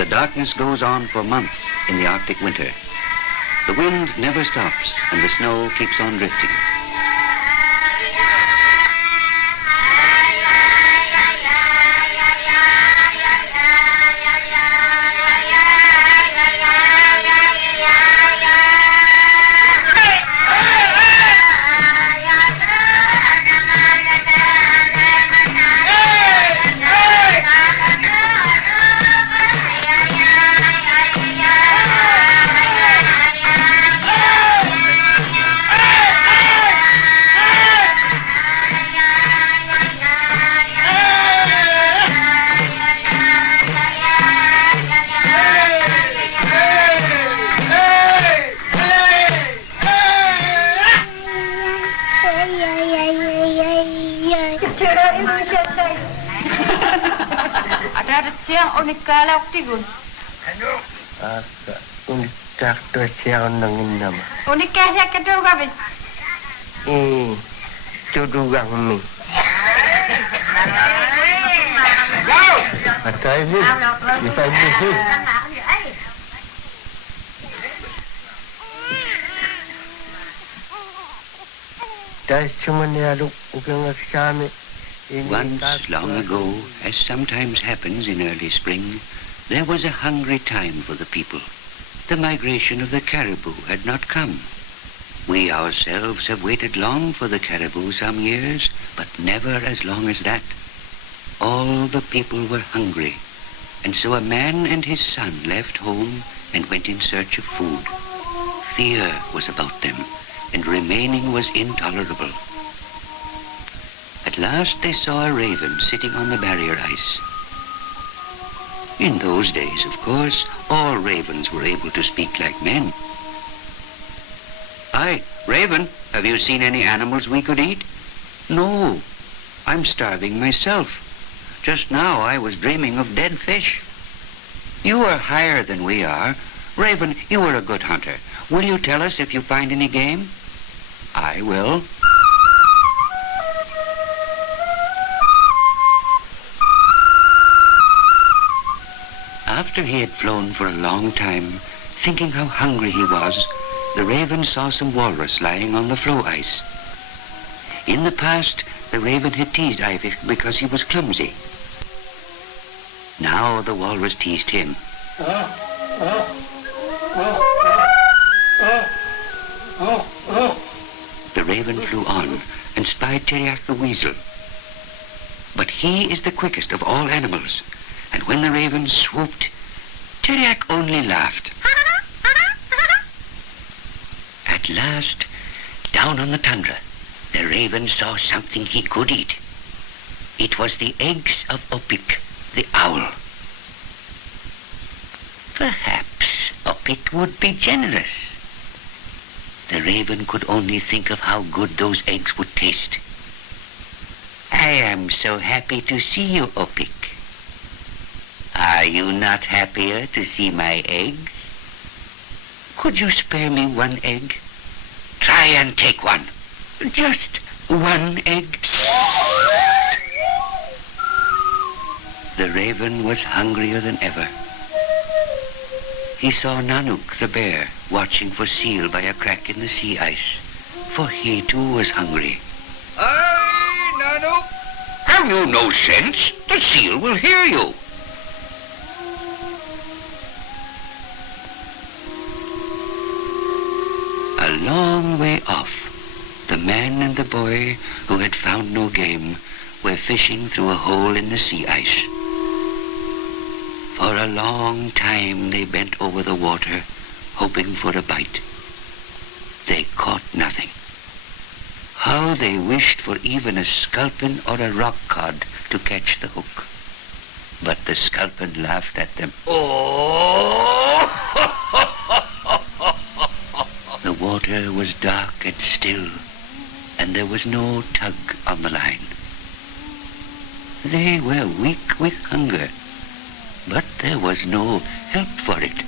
The darkness goes on for months in the Arctic winter. The wind never stops and the snow keeps on drifting. Unikala oktigun. Ano? Unikak to siya nangin naman. Unikaya ka to gabit. Tudugang mi. Patay mo. Ipay mo. Dahil sumanayalok upang nagsami. Once, long ago, as sometimes happens in early spring, there was a hungry time for the people. The migration of the caribou had not come. We ourselves have waited long for the caribou some years, but never as long as that. All the people were hungry, and so a man and his son left home and went in search of food. Fear was about them, and remaining was intolerable. At last they saw a raven sitting on the barrier ice. In those days, of course, all ravens were able to speak like men. "Hi, Raven, have you seen any animals we could eat?" "No, I'm starving myself. Just now I was dreaming of dead fish." "You are higher than we are. Raven, you are a good hunter. Will you tell us if you find any game?" "I will." After he had flown for a long time, thinking how hungry he was, the raven saw some walrus lying on the floe ice. In the past, the raven had teased Ivy because he was clumsy. Now the walrus teased him. The raven flew on and spied Teriak the weasel. But he is the quickest of all animals, and when the raven swooped, Teriak only laughed. At last, down on the tundra, the raven saw something he could eat. It was the eggs of Opik, the owl. Perhaps Opik would be generous. The raven could only think of how good those eggs would taste. "I am so happy to see you, Opik. Are you not happier to see my eggs? Could you spare me one egg? Try and take one. Just one egg." The raven was hungrier than ever. He saw Nanook the bear watching for seal by a crack in the sea ice, for he too was hungry. "Hey, Nanook! Have you no sense? The seal will hear you." A long way off, the man and the boy who had found no game were fishing through a hole in the sea ice. For a long time they bent over the water, hoping for a bite. They caught nothing. How they wished for even a sculpin or a rock cod to catch the hook. But the sculpin laughed at them. "Oh!" The water was dark and still, and there was no tug on the line. They were weak with hunger, but there was no help for it.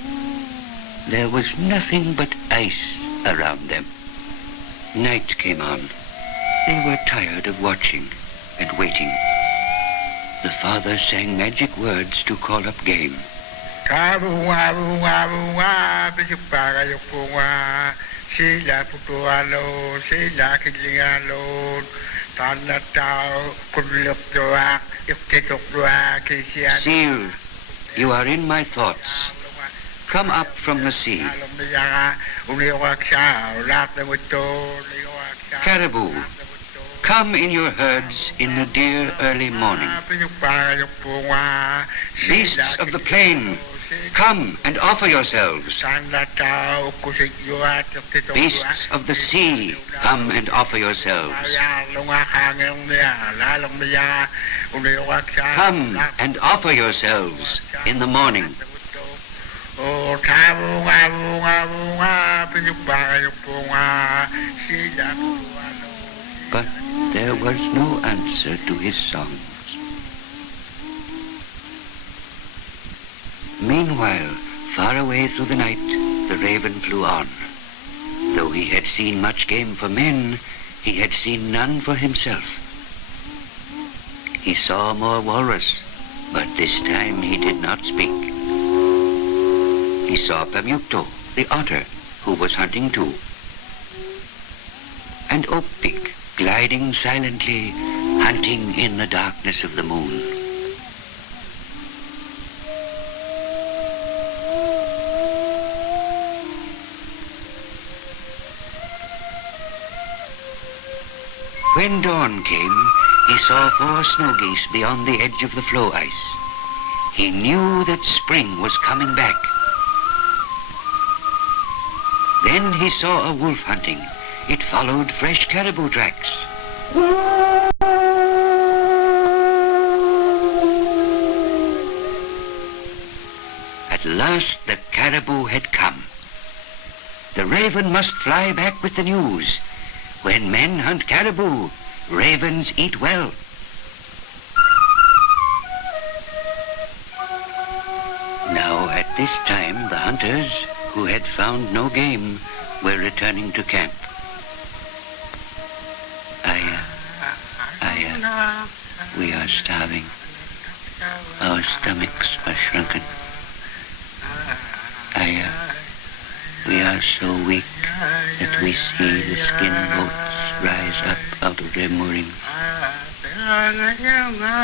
There was nothing but ice around them. Night came on. They were tired of watching and waiting. The father sang magic words to call up game, Kabunga bunga bunga bisipara yopunga sila putualo sila kilingalo tanda tao kuluk doa yukitok doa kisian. Seal, you are in my thoughts. Come up from the sea. Caribou, come in your herds in the dear early morning. Beasts of the plain, come and offer yourselves. Beasts of the sea, come and offer yourselves. Come and offer yourselves in the morning. But there was no answer to his songs. Meanwhile, far away through the night, the raven flew on. Though he had seen much game for men, he had seen none for himself. He saw more walrus, but this time he did not speak. He saw Pamucto, the otter, who was hunting too, and Oak-Pig, gliding silently, hunting in the darkness of the moon. When dawn came, he saw 4 snow geese beyond the edge of the floe ice. He knew that spring was coming back. Then he saw a wolf hunting. It followed fresh caribou tracks. At last the caribou had come. The raven must fly back with the news. When men hunt caribou, ravens eat well. Now at this time the hunters, who had found no game, were returning to camp. We are starving. Our stomachs are shrunken. We are so weak that we see the skin boats rise up out of their moorings.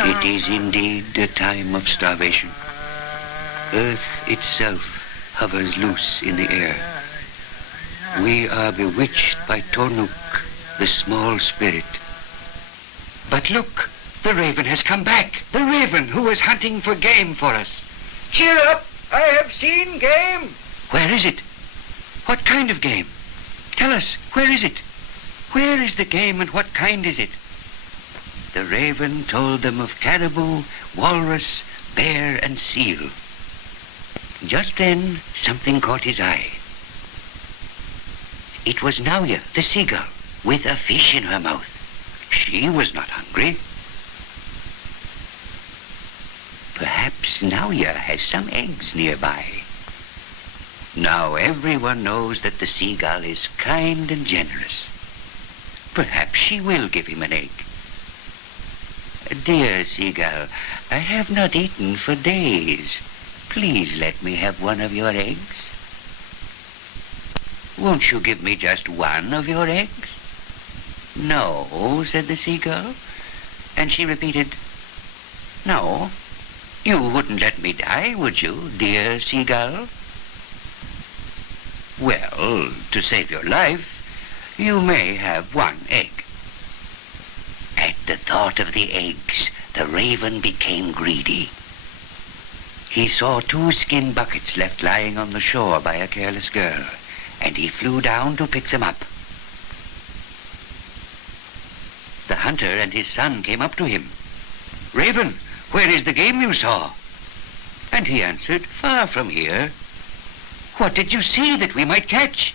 It is indeed a time of starvation. Earth itself hovers loose in the air. We are bewitched by Tornuk, the small spirit. But look, the raven has come back. The raven who was hunting for game for us. Cheer up, I have seen game. Where is it? What kind of game? Tell us, where is it? Where is the game and what kind is it? The raven told them of caribou, walrus, bear, and seal. Just then, something caught his eye. It was Nauya, the seagull, with a fish in her mouth. She was not hungry. Perhaps Nauya has some eggs nearby. Now everyone knows that the seagull is kind and generous. Perhaps she will give him an egg. Dear seagull, I have not eaten for days. Please let me have one of your eggs. Won't you give me just one of your eggs? No, said the seagull. And she repeated, no, you wouldn't let me die, would you, dear seagull? Well, to save your life, you may have one egg. At the thought of the eggs, the raven became greedy. He saw 2 skin buckets left lying on the shore by a careless girl, and he flew down to pick them up. The hunter and his son came up to him. Raven, where is the game you saw? And he answered, far from here. What did you see that we might catch?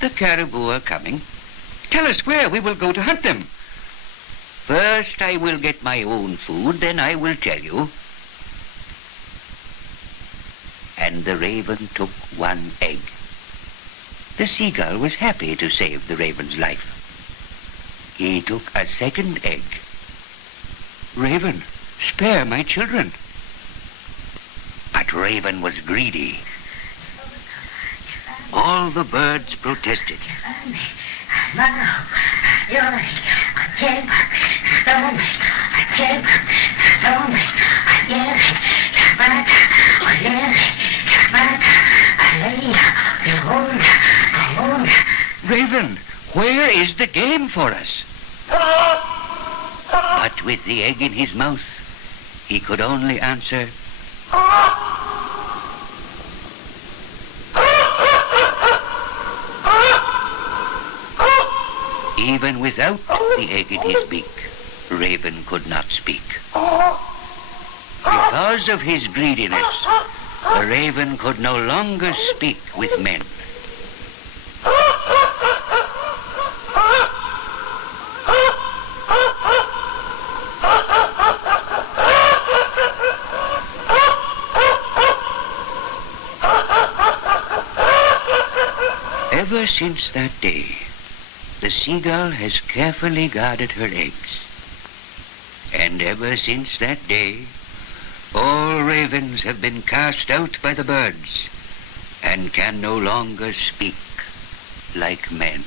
The caribou are coming. Tell us where we will go to hunt them. First I will get my own food, then I will tell you. And the raven took 1 egg. The seagull was happy to save the raven's life. He took a 2nd egg. Raven, spare my children. But That raven was greedy. All the birds protested. Raven, where is the game for us? But with the egg in his mouth, he could only answer, even without the egg in his beak, Raven could not speak. Because of his greediness, the raven could no longer speak with men. Ever since that day, the seagull has carefully guarded her eggs. And ever since that day, all ravens have been cast out by the birds and can no longer speak like men.